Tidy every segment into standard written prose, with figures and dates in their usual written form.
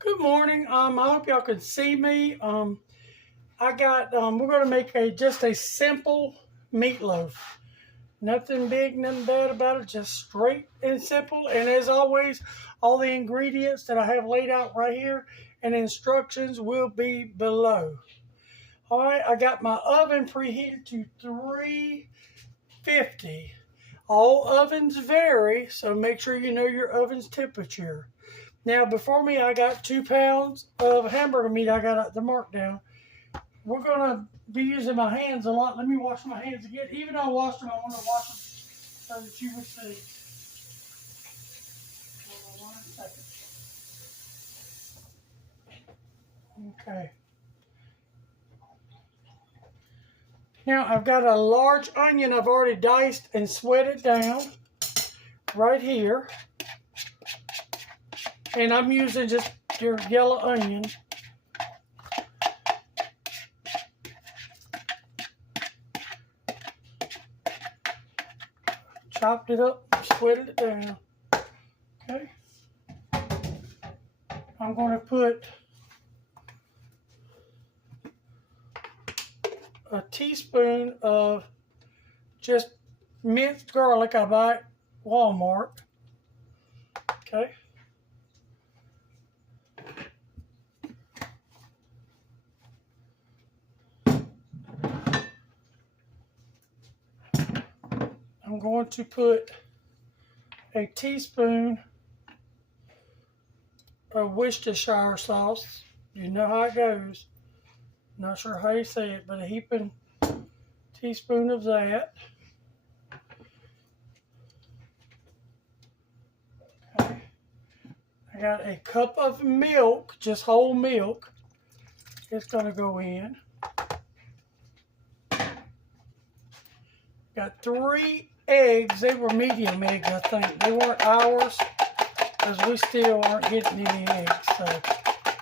Good morning. I hope y'all can see me. We're gonna make just a simple meatloaf. Nothing big, nothing bad about it. Just straight and simple. And as always, all the ingredients that I have laid out right here and instructions will be below. All right, I got my oven preheated to 350. All ovens vary, so make sure you know your oven's temperature. Now, before me, I got 2 pounds of hamburger meat. I got the mark down. We're going to be using my hands a lot. Let me wash my hands again. Even though I washed them, I want to wash them so that you would see. Hold on 1 second. Okay. Now, I've got a large onion I've already diced and sweated down right here. And I'm using just your yellow onion. Chopped it up, sweated it down. Okay. I'm going to put a teaspoon of just minced garlic I buy at Walmart. Okay. I'm going to put a teaspoon of Worcestershire sauce. You know how it goes. Not sure how you say it, but a heaping teaspoon of that. Okay. I got a cup of milk, just whole milk. It's going to go in. Got 3 eggs. They were medium eggs, I think. They weren't ours because we still aren't getting any eggs. So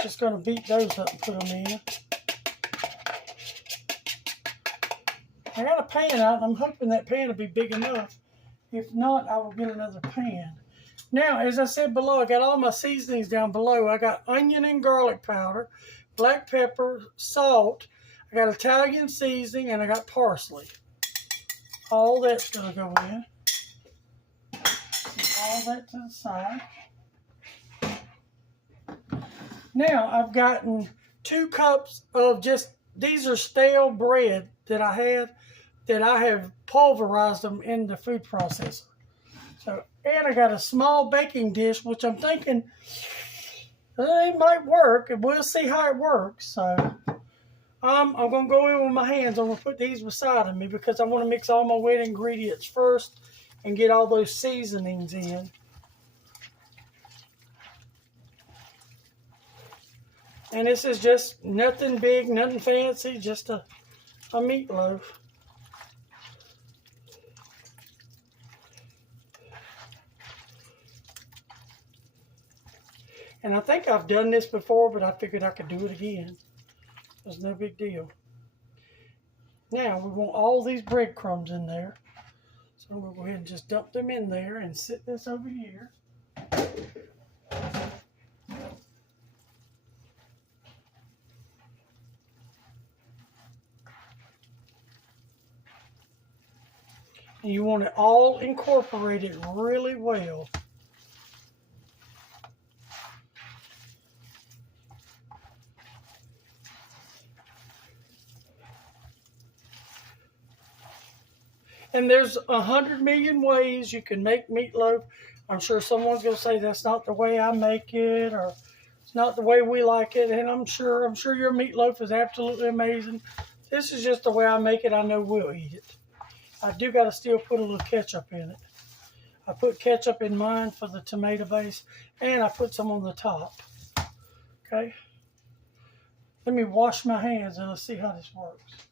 just going to beat those up and put them in. I got a pan out, and I'm hoping that pan will be big enough. If not, I will get another pan. Now, as I said below, I got all my seasonings down below. I got onion and garlic powder, black pepper, salt. I got Italian seasoning, and I got parsley. All that's going to go in. Set all that to the side. Now, I've gotten 2 cups of these are stale bread that I have pulverized them in the food processor. So, and I got a small baking dish, which I'm thinking it might work, and we'll see how it works. So, I'm going to go in with my hands. I'm going to put these beside of me because I want to mix all my wet ingredients first and get all those seasonings in. And this is just nothing big, nothing fancy, just a meatloaf. And I think I've done this before, but I figured I could do it again. It's no big deal. Now, we want all these breadcrumbs in there. So I'm going to go ahead and just dump them in there and sit this over here. And you want it all incorporated really well. And there's 100 million ways you can make meatloaf. I'm sure someone's going to say that's not the way I make it, or it's not the way we like it. And I'm sure your meatloaf is absolutely amazing. This is just the way I make it. I know we'll eat it. I do got to still put a little ketchup in it. I put ketchup in mine for the tomato base, and I put some on the top. Okay. Let me wash my hands and let's see how this works.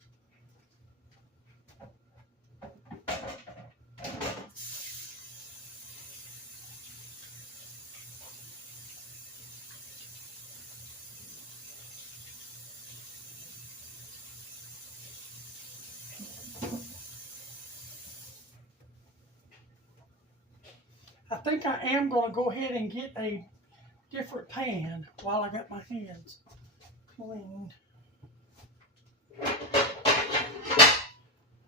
I think I am going to go ahead and get a different pan while I got my hands cleaned.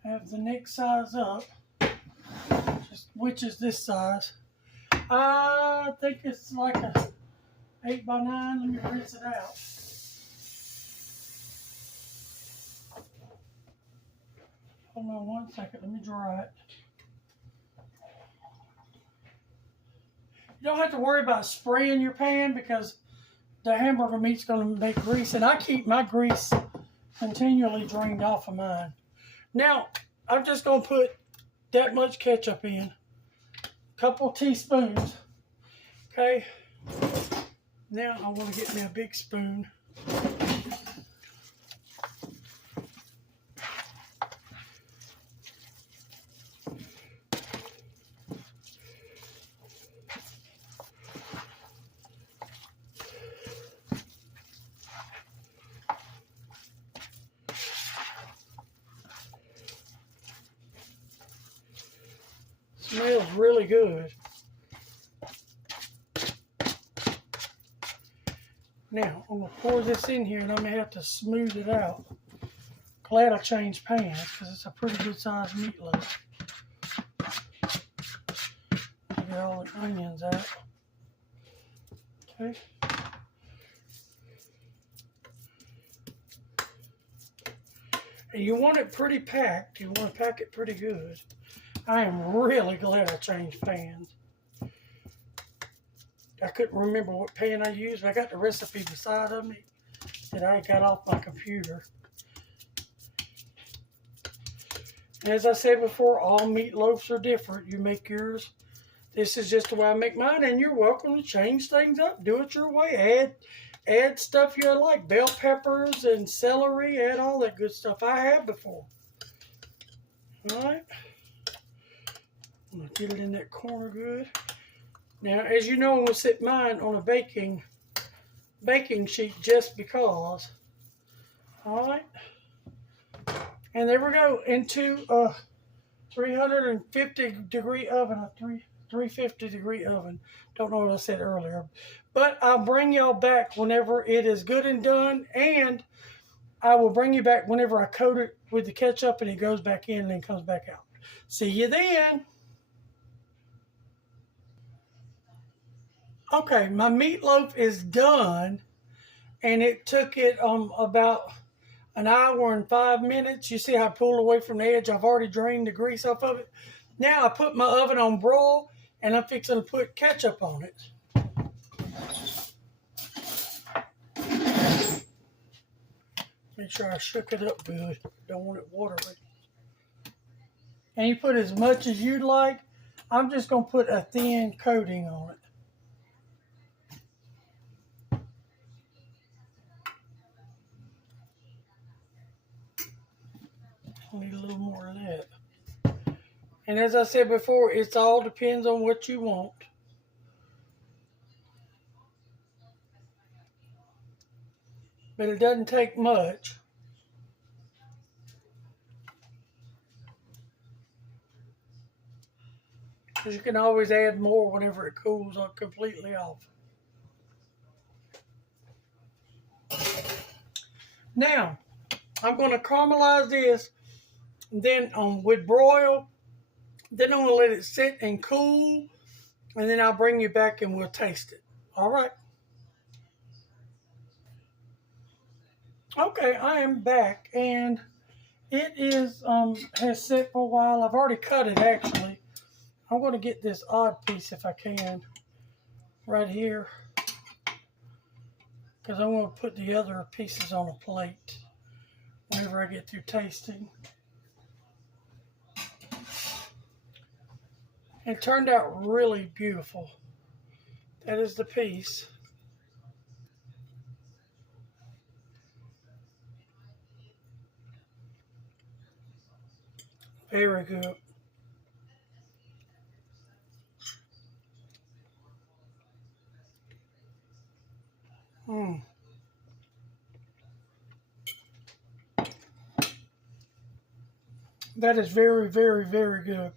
Have the next size up, which is this size. I think it's like a 8x9. Let me rinse it out. Hold on 1 second. Let me dry it. You don't have to worry about spraying your pan because the hamburger meat's going to make grease, and I keep my grease continually drained off of mine. Now, I'm just going to put that much ketchup in. A couple teaspoons. Okay. Now, I want to get me a big spoon. Smells really good. Now, I'm going to pour this in here and I'm going to have to smooth it out. Glad I changed pans because it's a pretty good sized meatloaf. Get all the onions out. Okay. And you want it pretty packed. You want to pack it pretty good. I am really glad I changed pans. I couldn't remember what pan I used. I got the recipe beside of me that I got off my computer. And as I said before, all meatloafs are different. You make yours. This is just the way I make mine, and you're welcome to change things up. Do it your way. Add stuff you like. Bell peppers and celery. Add all that good stuff I had before. All right. I'm going to get it in that corner good. Now, as you know, I'm going to set mine on a baking sheet just because. All right. And there we go, into a 350 degree oven, a 350 degree oven. Don't know what I said earlier. But I'll bring y'all back whenever it is good and done. And I will bring you back whenever I coat it with the ketchup and it goes back in and then comes back out. See you then. Okay, my meatloaf is done, and it took it about an hour and 5 minutes. You see how I pulled away from the edge? I've already drained the grease off of it. Now I put my oven on broil, and I'm fixing to put ketchup on it. Make sure I shook it up good. Don't want it watery. And you put as much as you'd like. I'm just going to put a thin coating on it. I need a little more of that. And as I said before, it all depends on what you want. But it doesn't take much. Because you can always add more whenever it cools completely off. Now, I'm going to caramelize this, and then with broil. Then I'm going to let it sit and cool, and then I'll bring you back and we'll taste it. All right. Okay, I am back, and it is has set for a while. I've already cut it actually. I'm going to get this odd piece if I can, right here, because I want to put the other pieces on a plate whenever I get through tasting. It turned out really beautiful. That is the piece. Very good. That is very, very, very good.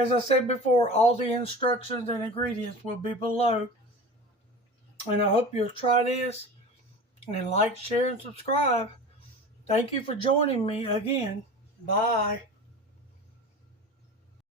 As I said before, all the instructions and ingredients will be below. And I hope you'll try this and like, share, and subscribe. Thank you for joining me again. Bye.